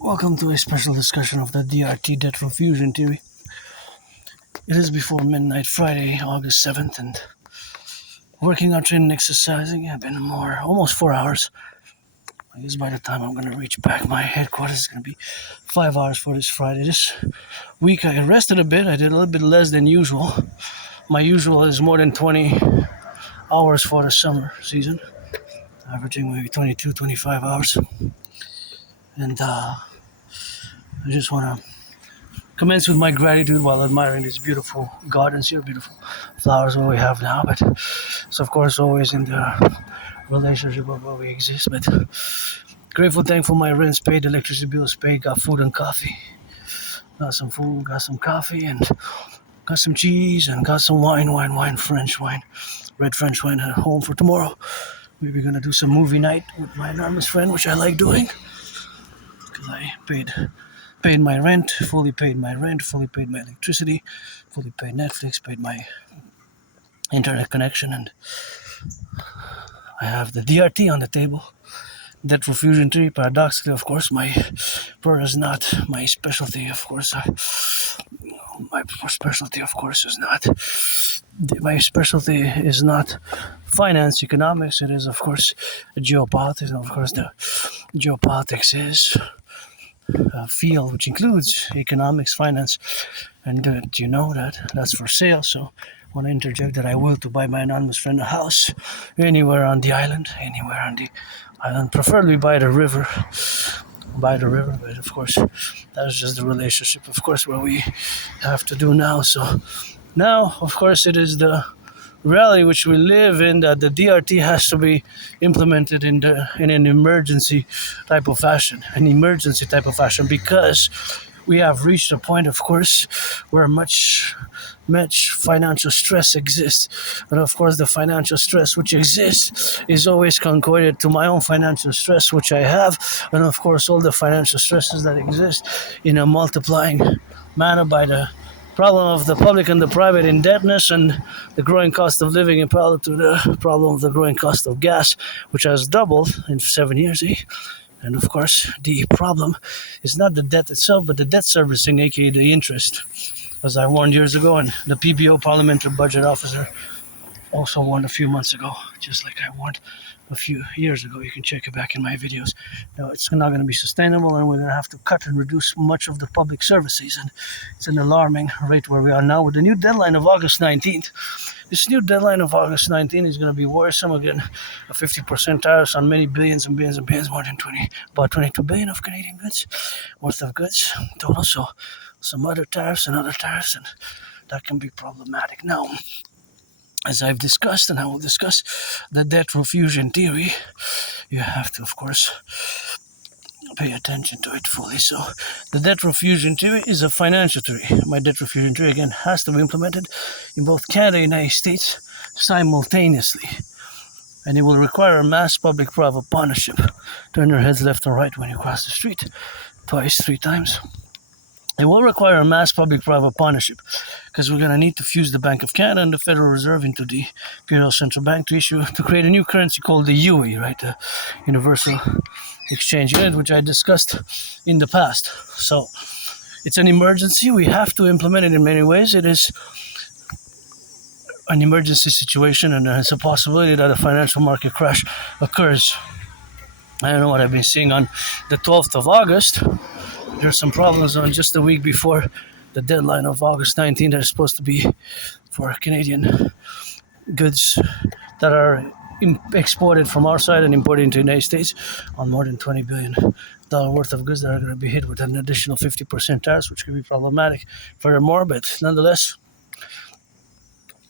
Welcome to a special discussion of the DRT debt refusion theory. It is before midnight Friday, August 7th, and working out, training, exercising. I've been almost 4 hours. I guess by the time I'm going to reach back my headquarters, it's going to be 5 hours for this Friday. This week I rested a bit. I did a little bit less than usual. My usual is more than 20 hours for the summer season, averaging maybe 22, 25 hours. And I just want to commence with my gratitude while admiring these beautiful gardens here, beautiful flowers that we have now. But it's of course always in the relationship of where we exist. But grateful, thankful, my rent's paid, electricity bills paid, got food and coffee. Got some food, got some coffee, and got some cheese, and got some wine, French wine, red French wine at home for tomorrow. Maybe gonna do some movie night with my enormous friend, which I like doing because I paid my rent, fully paid my electricity, fully paid Netflix, paid my internet connection, and I have the DRT on the table. Debt refusion theory, paradoxically, of course, my prayer is not my specialty, of course. My specialty, of course, is not. My specialty is not finance, economics. It is, of course, geopolitics, and of course, the geopolitics is field which includes economics, finance, and do you know that that's for sale? So I want to interject that I will to buy my anonymous friend a house anywhere on the island, preferably by the river. But of course, that's just the relationship, of course, what we have to do now. So now, of course, it is the reality which we live in that the DRT has to be implemented in an emergency type of fashion, because we have reached a point, of course, where much financial stress exists. And of course, the financial stress which exists is always concorded to my own financial stress, which I have, and of course, all the financial stresses that exist in a multiplying manner by the problem of the public and the private indebtedness and the growing cost of living in parallel to the problem of the growing cost of gas, which has doubled in 7 years. And of course, the problem is not the debt itself, but the debt servicing, aka the interest. As I warned years ago, and the PBO, Parliamentary Budget Officer, also warned a few months ago, just like I warned a few years ago. You can check it back in my videos. No, it's not going to be sustainable, and we're going to have to cut and reduce much of the public services. And it's an alarming rate where we are now with the new deadline of August 19th. This new deadline of August 19th is going to be worrisome. Again, a 50% tariffs on many billions and billions and billions, about 22 billion of Canadian goods, worth of goods total. So some other tariffs, and that can be problematic. Now, as I've discussed, and I will discuss the debt refusion theory, you have to, of course, pay attention to it fully. So, the debt refusion theory is a financial theory. My debt refusion theory, again, has to be implemented in both Canada and the United States simultaneously. And it will require a mass public-private partnership. Turn your heads left and right when you cross the street, twice, 3 times. It will require a mass public-private partnership because we're going to need to fuse the Bank of Canada and the Federal Reserve into the Imperial Central Bank to create a new currency called the UE, right? The Universal Exchange Unit, which I discussed in the past. So it's an emergency. We have to implement it in many ways. It is an emergency situation, and it's a possibility that a financial market crash occurs. I don't know what I've been seeing on the 12th of August. There's some problems on just a week before the deadline of August 19th that is supposed to be for Canadian goods that are exported from our side and imported into the United States on more than $20 billion worth of goods that are going to be hit with an additional 50% tariffs, which could be problematic furthermore. But nonetheless,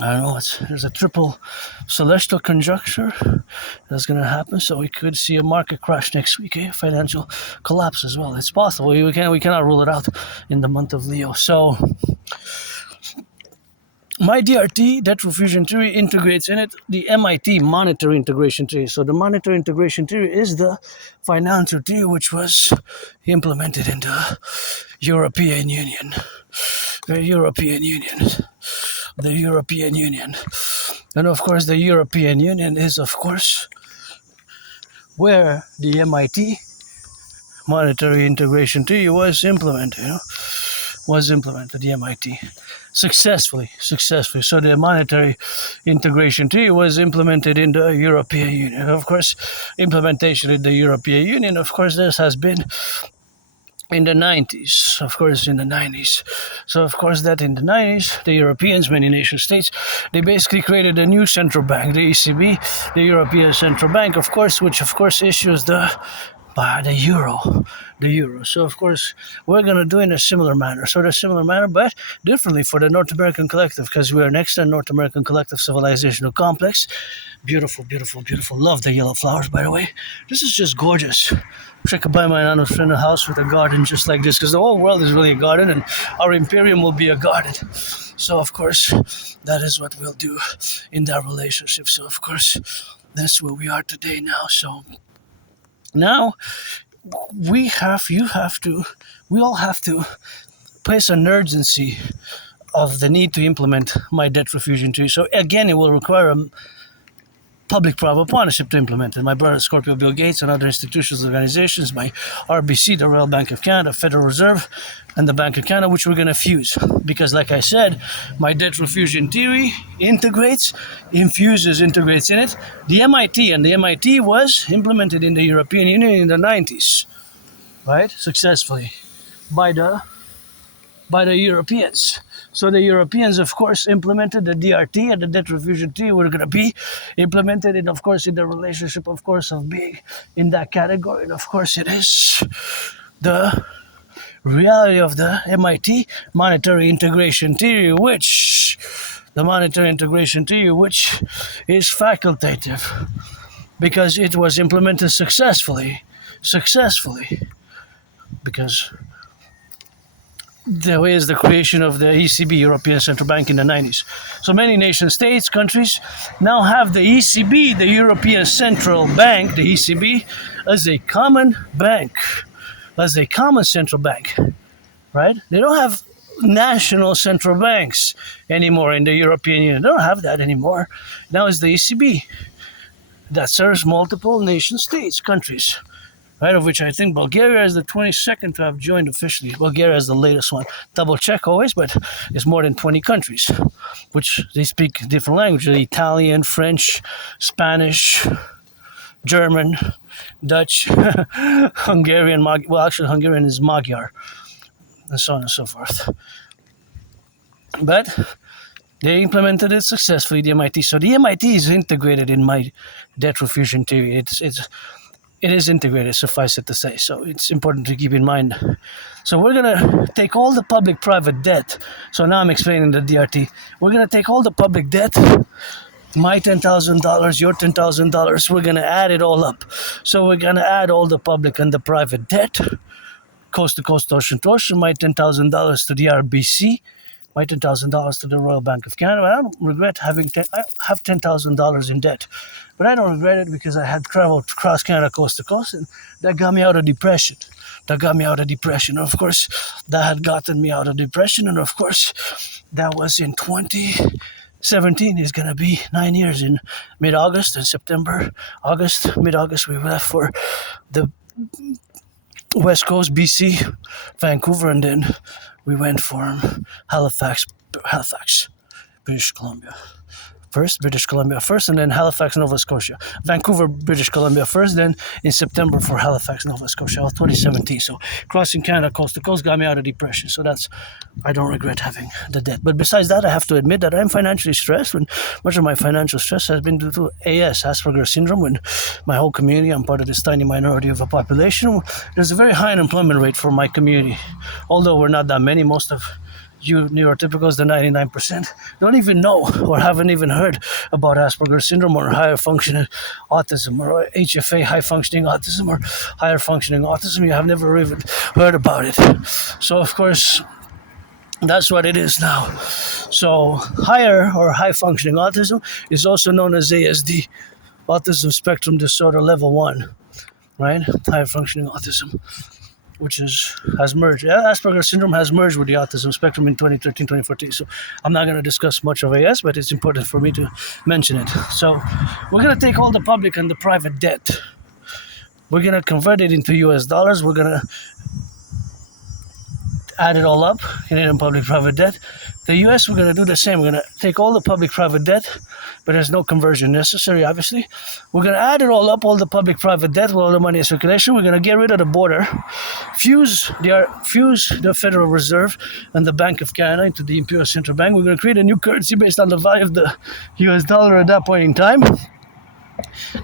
I don't know, there's a triple celestial conjuncture that's going to happen, so we could see a market crash next week, financial collapse as well. It's possible. We cannot rule it out in the month of Leo. So my DRT, debt refusion theory, integrates in it the MIT monetary integration theory. So the monetary integration theory is the financial theory which was implemented in the European Union. The European Union. And of course, the European Union is, of course, where the MIT monetary integration treaty was implemented, the MIT successfully. So the monetary integration treaty was implemented in the European Union. Of course, implementation in the European Union, of course, this has been in the 90s, of course, in the 90s. So, of course, that in the 90s, the Europeans, many nation states, they basically created a new central bank, the ECB, the European Central Bank, of course, which, of course, issues the euro. So, of course, we're going to do it in a similar manner, but differently for the North American Collective, because we are next to the North American Collective Civilizational Complex. Beautiful, beautiful, beautiful. Love the yellow flowers, by the way. This is just gorgeous. Wish I could buy my nano's friend a house with a garden just like this, because the whole world is really a garden, and our Imperium will be a garden. So, of course, that is what we'll do in that relationship. So, of course, that's where we are today now. So, now we all have to place an urgency of the need to implement my debt refusion treaty. So again, it will require a public-private partnership to implement it. My brother Scorpio Bill Gates and other institutions, organizations, my RBC, the Royal Bank of Canada, Federal Reserve, and the Bank of Canada, which we're going to fuse. Because like I said, my debt refusion theory integrates in it. The MIT was implemented in the European Union in the 90s, right? Successfully by the Europeans. So the Europeans, of course, implemented the DRT, and the debt refusion treaty were going to be implemented, and of course, in the relationship, of course, of being in that category. And of course, it is the reality of the MIT monetary integration theory, which is facultative, because it was implemented successfully, because there is the creation of the ECB, European Central Bank, in the 90s. So many nation states, countries, now have the ECB, the European Central Bank, the ECB, as a common bank, as a common central bank, right? They don't have national central banks anymore in the European Union. They don't have that anymore. Now it's the ECB that serves multiple nation states, countries, right, of which I think Bulgaria is the 22nd to have joined officially. Bulgaria is the latest one. Double check always, but it's more than 20 countries, which they speak different languages: Italian, French, Spanish, German, Dutch, Hungarian, well, actually Hungarian is Magyar, and so on and so forth. But they implemented it successfully, the MIT. So the MIT is integrated in my debt refusion theory. It is integrated, suffice it to say. So it's important to keep in mind. So we're going to take all the public-private debt. So now I'm explaining the DRT. We're going to take all the public debt, my $10,000, your $10,000. We're going to add it all up. So we're going to add all the public and the private debt, coast to coast, ocean to ocean, my $10,000 to the RBC, my $10,000 to the Royal Bank of Canada. I don't regret I have $10,000 in debt. But I don't regret it, because I had traveled across Canada coast to coast, and that got me out of depression. Of course, that had gotten me out of depression. And of course, that was in 2017. It's going to be 9 years in mid-August and mid-August, we left for the West Coast, BC, Vancouver, and then we went from Halifax, British Columbia. British Columbia first, and then Halifax, Nova Scotia. Vancouver, British Columbia first, then in September for Halifax, Nova Scotia, 2017. So crossing Canada coast to coast got me out of depression. So I don't regret having the debt. But besides that, I have to admit that I'm financially stressed, when much of my financial stress has been due to AS, Asperger's syndrome. When my whole community, I'm part of this tiny minority of a population, there's a very high unemployment rate for my community. Although we're not that many, most of you neurotypicals, the 99%, don't even know or haven't even heard about Asperger's syndrome or higher functioning autism or HFA, high functioning autism, or higher functioning autism. You have never even heard about it. So, of course, that's what it is now. So, higher or high functioning autism is also known as ASD, Autism Spectrum Disorder Level 1, right? Higher functioning autism, which has merged. Asperger's syndrome has merged with the autism spectrum in 2013, 2014. So I'm not going to discuss much of AS, but it's important for me to mention it. So we're going to take all the public and the private debt, We're going to convert it into US dollars. We're going to add it all up, Canadian public-private debt. The US, we're going to do the same. We're going to take all the public-private debt, but there's no conversion necessary, obviously. We're going to add it all up, all the public-private debt, with all the money in circulation. We're going to get rid of the border, fuse the Federal Reserve and the Bank of Canada into the Imperial Central Bank. We're going to create a new currency based on the value of the US dollar at that point in time.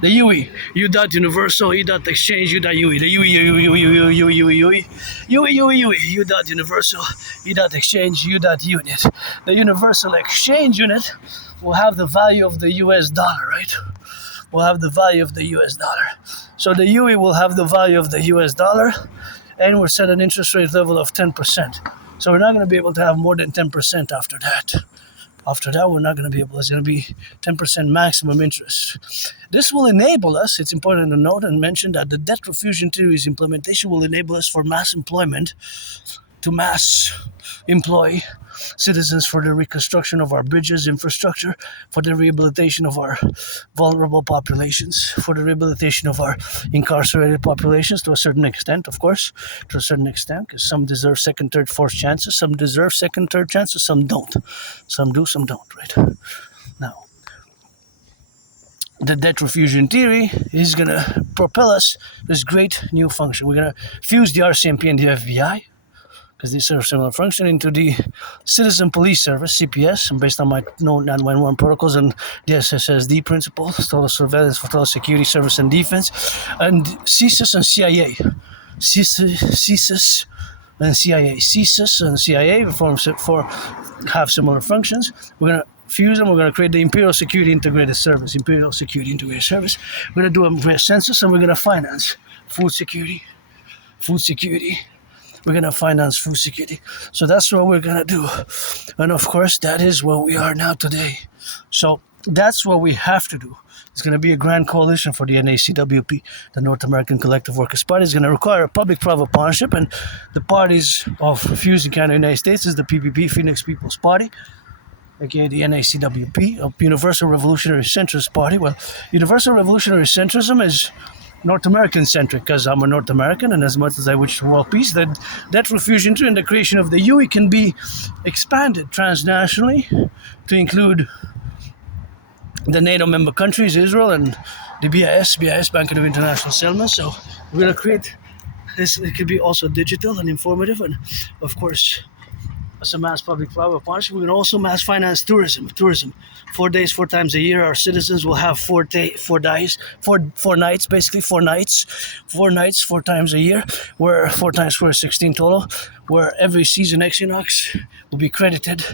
The UE, U dot universal, E dot exchange, U dot UE, the U dot universal, E dot exchange, U dot unit. The universal exchange unit will have the value of the US dollar, right? Will have the value of the US dollar. So the UE will have the value of the US dollar, and we'll set an interest rate level of 10%. So we're not going to be able to have more than 10% after that. After that, we're not going to be able, it's going to be 10% maximum interest. This will enable us, it's important to note and mention that the debt refusion theory's implementation will enable us for mass employment, to mass employ citizens for the reconstruction of our bridges infrastructure, for the rehabilitation of our vulnerable populations, for the rehabilitation of our incarcerated populations to a certain extent, of course, because some deserve second, third, fourth chances, some deserve second, third chances, some don't. Some do, some don't, right? Now, the debt refusion theory is going to propel us this great new function. We're going to fuse the RCMP and the FBI, because they serve similar function, into the Citizen Police Service, CPS, and based on my known 911 protocols and the SSSD principles, Total Surveillance for Total Security Service and Defense, and CSIS and CIA. CSIS and CIA. CSIS and CIA have similar functions. We're going to fuse them. We're going to create the Imperial Security Integrated Service. We're going to do a census, and we're going to finance food security. We're going to finance food security. So that's what we're going to do. And of course, that is where we are now today. So that's what we have to do. It's going to be a grand coalition for the NACWP, the North American Collective Workers' Party. It's going to require a public-private partnership, and the parties of fusing Canada and the United States is the PPP, Phoenix People's Party, aka the NACWP, a Universal Revolutionary Centrist Party. Well, Universal Revolutionary Centrism is North American-centric, because I'm a North American, and as much as I wish for world peace, the debt refusion and the creation of the UE can be expanded transnationally to include the NATO member countries, Israel, and the BIS, Bank of International Settlements. So we're going to create this. It could be also digital and informative, and of course, as a mass public-private partnership, we can also mass finance tourism. 4 days, 4 times a year, our citizens will have 4 nights, 4 times a year, where 4 times 4 is 16 total, where every season equinox will be credited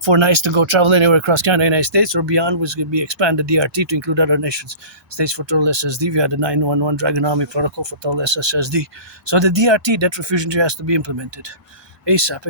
4 nights to go travel anywhere across Canada and the United States or beyond, which will be expanded DRT to include other nations. States for total SSD via the 911 Dragon Army protocol for total SSSD. So the DRT, debt refusion, has to be implemented. ASAP.